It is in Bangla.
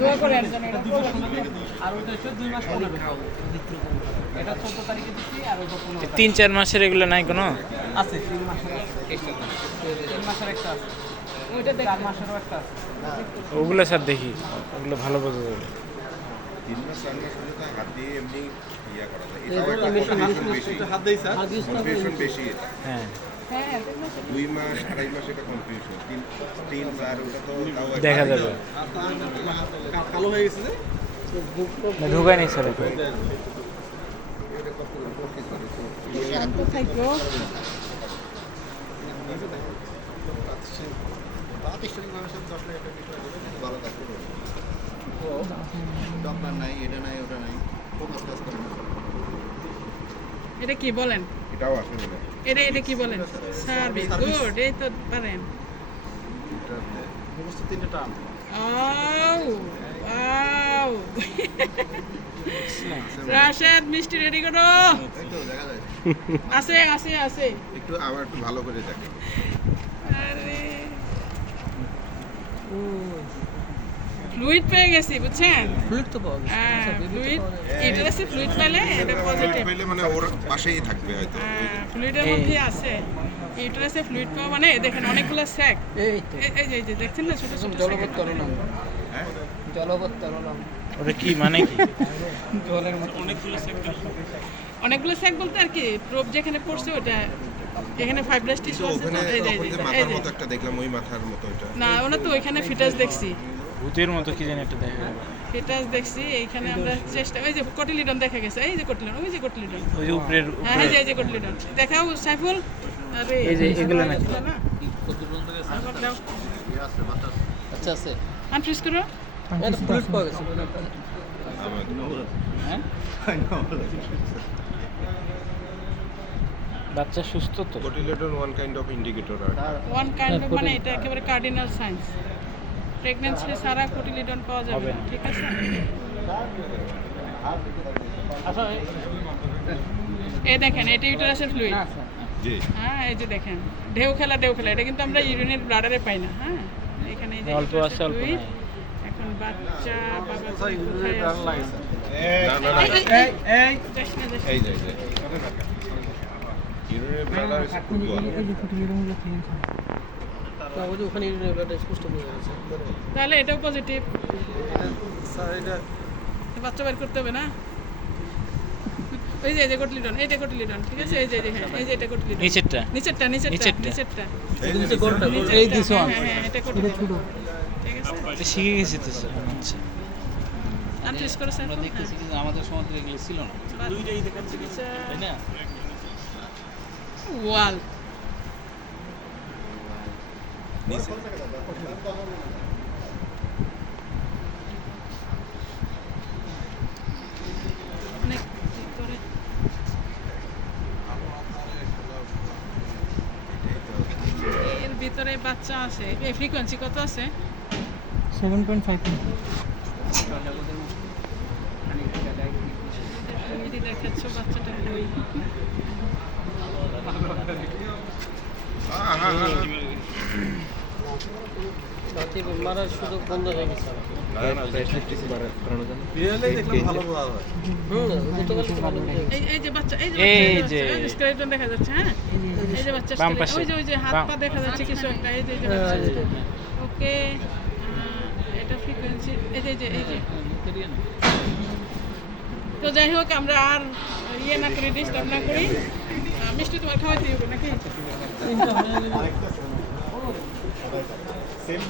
দোয়া করে একজন এটা আর ওইটা 2 মাস পরে এটা 14 তারিখে দিছি আর ওইটা 15 3-4 মাসের এগুলো নাই কোনো আছে 3 মাসের একটা 3 মাসের একটা আছে ওইটা 4 মাসেরও একটা আছে ওগুলো স্যার দেখি ওগুলো ভালো বোঝা যাবে 3 মাস 4 মাস হলে তো হাত দিয়ে এমনি ইয়া করা যায় এটাও একটা কনফিউশন বেশি হাত দেই স্যার কনফিউশন বেশি এটা হ্যাঁ হ্যাঁ 2 মাস 2.5 মাস এটা কনফিউশন 3 4 ওটা তো তাও দেখা যাবে কালো হয়ে গেছে যে ঢুকায় নেই স্যার এটা শান্ত থাকো ডক্টর নাই এটা নাই ওটা নাই ফোকাস কাজ করে না এটা কি বলেন এটাও আসে বলে এটা কি বলেন সার্ভিস গুড এই তো পারেন মুখস্থ 3টা টার্ম আও ওয়াও রাশেদ মিষ্টি রেডি করো এই তো দেখা যায় আছে আছে আছে একটু আবার একটু ভালো করে দেখে আরে ফ্লুইড পেয়ে গেছি বুঝছেন ফ্লুইড তো পাওয়া হ্যাঁ ফ্লুইড এটা আছে ফ্লুইড পেলে এটা পজিটিভ পেলে মানে ওর পাশেই থাকবে হয়তো ফ্লুইডের মধ্যে আছে ইউটেরাসে ফ্লুইড পাওয়া মানে দেখেন অনেকগুলো স্যাক এই তো এই যে দেখছেন না ছোট ছোট জলপথ তরলাম হ্যাঁ জলপথ তরলাম ওটা কি মানে কি জলের মতো অনেকগুলো স্যাক বলতে আর কি প্রোব যেখানে পড়ছে ওটা এখানে ফাইব্রাস টিস্যু আছে ওখানে তো, এই যে, তখন যে এই মাথার যে। মতো একটা দেখলাম ওই মাথার মতো এটা না ওনা তো ওইখানে ফিটাস দেখছি ভূতের মতো কি জানি একটা দেখা গেল ফিটাস দেখছি এইখানে আমরা চেষ্টা ওই যে কটিলিডন দেখা গেছে এই যে কটিলিডন ওই যে কটিলিডন ওই যে উপরের হ্যাঁ এই যে কটিলিডন দেখাও সাইফুল আরে এই যে এগুলো নাকি? না আবার দাও আচ্ছা আছে আনফ্রিজ করো এটা ফ্লুইড পাওয়া গেছে হ্যাঁ বাচ্চা সুস্থ তো cotyledon one kind of indicator আর ওয়ান কাইন্ড অফ মানে এটা একেবারে কার্ডিনাল সায়েন্স প্রেগন্যান্সি সারা কোটিলিডন পাওয়া যাবে না, ঠিক আছে এই দেখেন এটা ইউটেরাসের ফ্লুইড জি হ্যাঁ এই যে দেখেন ঢেউ খেলা এটা কিন্তু আমরা ইউরিনের ব্লাডারে পাই না হ্যাঁ এখানে এই যে অল্প আছে, অল্প fluid। নাই। এখন বাচ্চা বাবা না না না এই এই যে ইউরিনের ব্লাডার ইজ ফুটবল না ওই যে ওখানে ইউরিনের স্পষ্ট বোঝা যাচ্ছে তাহলে এটাও পজিটিভ স্যার এটা বাচ্চা বের করতে হবে না এই যে কোটলিডন ঠিক আছে এই যে হ্যাঁ এই যে এটা কোটলিডন নিচেরটা নিচেরটা নিচেরটা। নিচে গোলটা এই দিস ওয়ান হ্যাঁ এটা কোটলিডন ঠিক আছে এটা শিখে গেছি তো স্যার মনে হচ্ছে আনফ্রিজ করো স্যার আমরা দেখতেছি কিন্তু আমাদের সমাজে এগুলো ছিল না দুইটাই দেখাচ্ছি তাই না ওয়াল অনেক ভিতরে এর ভিতরে বাচ্চা আছে এই ফ্রিকোয়েন্সি কত আছে 7.5 তুমি দেখাচ্ছ বাচ্চাটা কই সাথে মারার সুযোগ বন্ধ হয়ে গেছে রিয়েলি দেখলাম ভালো বোঝা যায় গতকাল তো ভালো বোঝা গেছে এই যে বাচ্চা এই এই যে যে। স্কেলেটন দেখা যাচ্ছে হ্যাঁ এই যে বাচ্চা বাম পাশে। ওই যে হাত পা দেখা যাচ্ছে কিছু একটা এই যে ওকে এটা ফ্রিকোয়েন্সি এই যে তো যাই হোক আমরা আর ইয়ে না করি ডিস্টার্ব না করি মিষ্টি তোমার খাওয়াইতে হবে নাকি সেম